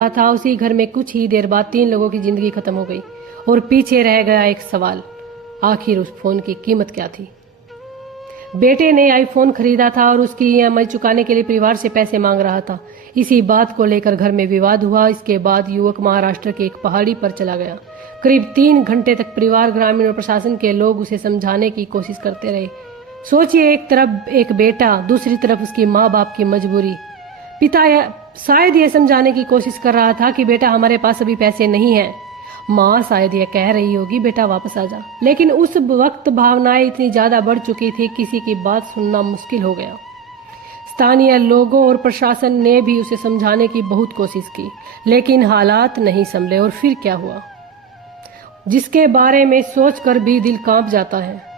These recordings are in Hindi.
था। उसी घर में कुछ ही देर बाद 3 लोगों की जिंदगी खत्म हो गई और पीछे रह गया एक सवाल, आखिर उस फोन की कीमत क्या थी। बेटे ने आईफोन खरीदा था और उसकी ईएमआई चुकाने के लिए परिवार से पैसे मांग रहा था। इसी बात को लेकर घर में विवाद हुआ। इसके बाद युवक महाराष्ट्र के एक पहाड़ी पर चला गया। करीब 3 घंटे तक परिवार, ग्रामीण और प्रशासन के लोग उसे समझाने की कोशिश करते रहे। सोचिए, एक तरफ एक बेटा, दूसरी तरफ उसकी माँ बाप की मजबूरी। पिता शायद ये समझाने की कोशिश कर रहा था कि बेटा, हमारे पास अभी पैसे नहीं हैं। माँ शायद ये कह रही होगी, बेटा वापस आ जा। लेकिन उस वक्त भावनाएं इतनी ज्यादा बढ़ चुकी थी, किसी की बात सुनना मुश्किल हो गया। स्थानीय लोगों और प्रशासन ने भी उसे समझाने की बहुत कोशिश की, लेकिन हालात नहीं संभले। और फिर क्या हुआ, जिसके बारे में सोचकर भी दिल कांप जाता है।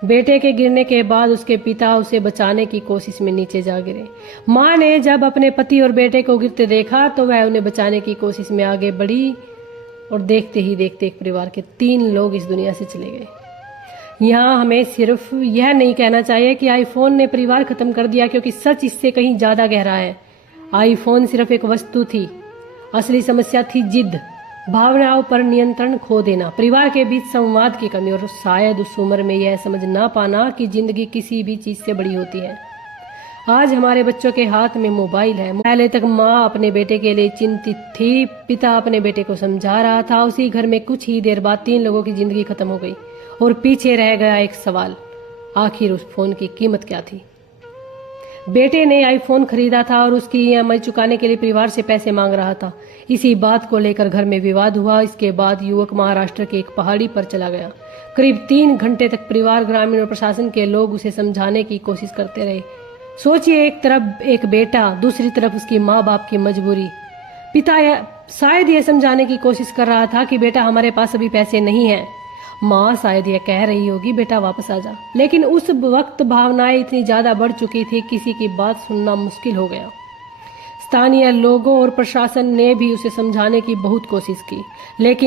बेटे के गिरने के बाद उसके पिता उसे बचाने की कोशिश में नीचे जा गिरे। माँ ने जब अपने पति और बेटे को गिरते देखा तो वह उन्हें बचाने की कोशिश में आगे बढ़ी और देखते ही देखते एक परिवार के 3 लोग इस दुनिया से चले गए। यहाँ हमें सिर्फ यह नहीं कहना चाहिए कि आईफोन ने परिवार खत्म कर दिया, क्योंकि सच इससे कहीं ज्यादा गहरा है। आईफोन सिर्फ एक वस्तु थी, असली समस्या थी जिद, भावनाओं पर नियंत्रण खो देना, परिवार के बीच संवाद की कमी और शायद उस उम्र में यह समझ ना पाना कि जिंदगी किसी भी चीज से बड़ी होती है। आज हमारे बच्चों के हाथ में मोबाइल है। पहले तक माँ अपने बेटे के लिए चिंतित थी, पिता अपने बेटे को समझा रहा था। उसी घर में कुछ ही देर बाद 3 लोगों की जिंदगी खत्म हो गई और पीछे रह गया एक सवाल, आखिर उस फोन की कीमत क्या थी। बेटे ने आईफोन खरीदा था और उसकी ईएमआई चुकाने के लिए परिवार से पैसे मांग रहा था। इसी बात को लेकर घर में विवाद हुआ। इसके बाद युवक महाराष्ट्र के एक पहाड़ी पर चला गया। करीब 3 घंटे तक परिवार, ग्रामीण और प्रशासन के लोग उसे समझाने की कोशिश करते रहे। सोचिए, एक तरफ एक बेटा, दूसरी तरफ उसकी माँ बाप की मजबूरी। पिता शायद ये समझाने की कोशिश कर रहा था कि बेटा, हमारे पास अभी पैसे नहीं हैं। माँ शायद ये कह रही होगी, बेटा वापस आ जा। लेकिन उस वक्त भावनाएं इतनी ज्यादा बढ़ चुकी थी, किसी की बात सुनना मुश्किल हो गया। स्थानीय लोगों और प्रशासन ने भी उसे समझाने की बहुत कोशिश की, लेकिन